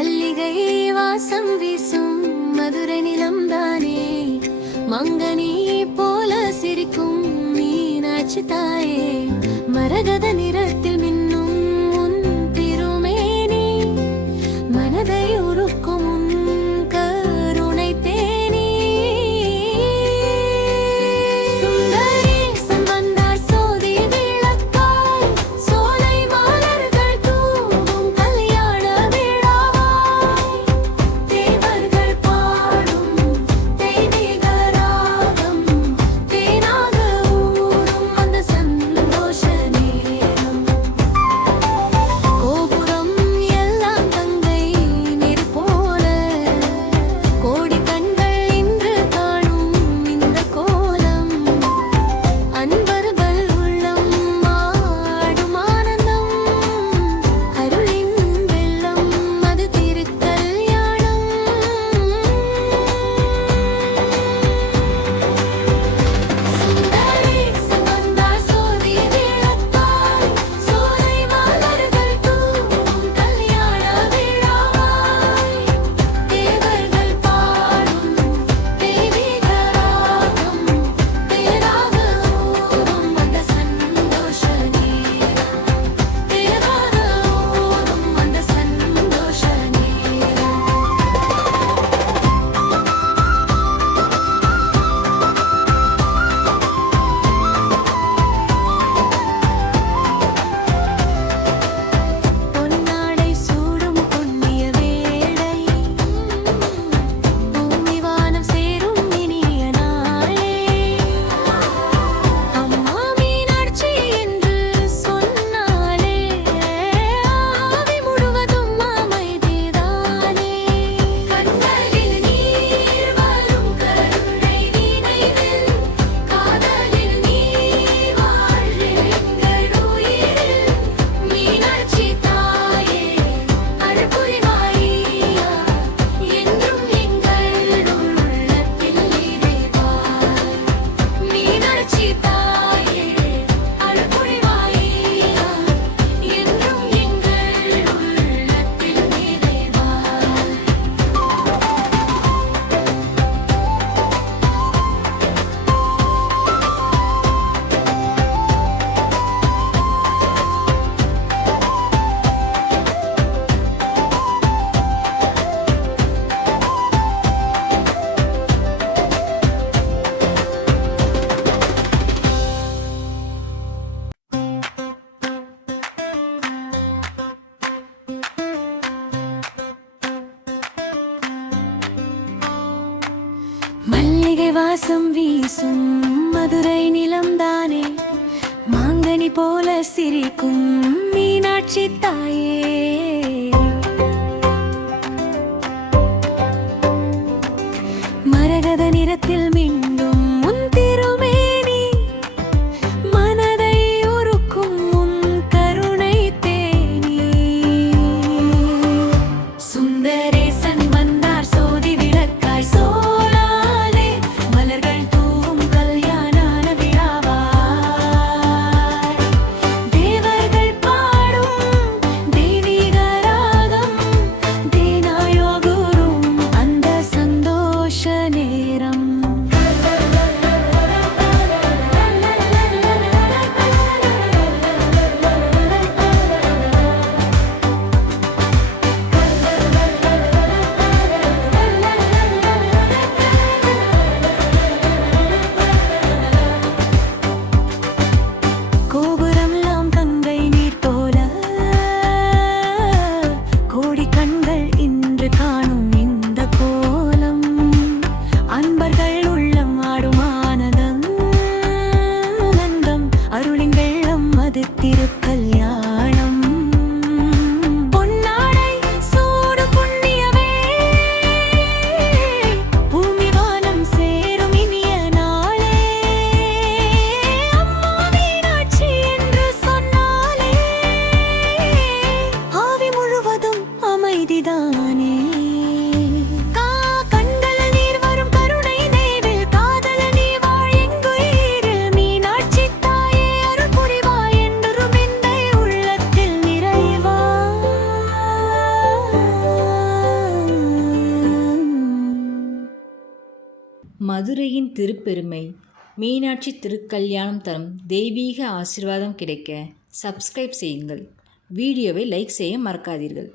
மல்லிகை வாசம் வீசும் மதுரை நிலம்தானே, மங்கனி போல சிரிக்கும் மீனாட்சி தாயே. மரகத நிறத்தில் மின்னும் உன் திருமேனி, மனதை உருக்கும் உன் கருணை தேனி. சுந்தரேசன் வந்தார் சோதி விளக்காய், சோலை மலர்கள் தூவும் கல்யாண விழாவாய். தேவர்கள் பாடும் தெய்வீக ராகம், தேனாக ஊறும் அந்த சந்தோஷ நேரம். கோபுரம் எல்லாம் தங்கை நீர் போல, கோடி கண்கள் இன்று காணும் இந்த கோலம். அன்பர்கள் உள்ளம் ஆடும் ஆனந்தம், அருளின் வெள்ளம் அது திருக்கல்யாணம். சுந்தரேசன் வந்தார் சோதி விளக்காய், சோலை மலர்கள் தூவும் கல்யாண விழாவாய். தேவர்கள் பாடும் தெய்வீக ராகம், தேனாக ஊறும் அந்த சந்தோஷ நேரம். தேனாக ஊறும் அந்த சந்தோஷ நேரம். பொன்னாடை சூடும் புண்ணிய வேளை, பூமி வானம் சேரும் இனிய நாளே. அம்மா மீனாட்சி என்று சொன்னாலே, ஆவி முழுவதும் அமைதிதானே. கண்களில் நீர் வரும் கருணை நினைவில், காதலில் நீ வாழ் எங்கள் உயிரில். மீனாட்சி தாயே அருள் புரிவாயா, என்றும் எங்கள் உள்ளத்தில் நிறைவாய். மீனாட்சி தாயே அருள் புரிவாயா, என்றும் எங்கள் உள்ளத்தில் நிறைவாய். மல்லிகை வாசம் வீசும் மதுரை நிலம்தானே, மாங்கனி போல சிரிக்கும் மீனாட்சி தாயே. மரகத நிறத்தில் மின்னும் உன் திருமேனி, மனதை உருக்கும் உன் கருணை தேனி. சுந்தரேசன் வந்தார் சோதி விளக்காய், சோலாலே மலர்கள் தூவும் கல்யாண விழாவாய். தேவர்கள் பாடும் தெய்வீக ராகம், தேனாயோகுரும் அந்த சந்தோஷ நேரம். கோபுரம்லாம் கங்கை நீர் போல, கோடி கண்கள் இன்று காணும் இந்த கோலம். அன்பர்கள் உள்ளம் ஆடும் ஆனந்தம், அருளின் வெள்ளம் அது திருக்கல்யாணம். பொன்னாடை சூடும் புண்ணிய வேளை, பூமி வானம் சேரும் இனிய நாளே. அம்மா மீனாட்சி என்று சொன்னாலே, ஆவி முழுவதும் அமைதிதானே. கண்கள் நீர் வரும் கருணை நெய்வில், காதல நீ வாழ் எங்குயிரில். மீனாட்சி தாயே அருள் புரிவாய் என்றும் இந்த மதுரையின் திருப்பெருமை மீனாட்சி திருக்கல்யாணம் தரும் தெய்வீக ஆசீர்வாதம் கிடைக்க சப்ஸ்கிரைப் செய்யுங்கள். வீடியோவை லைக் செய்ய மறக்காதீர்கள்.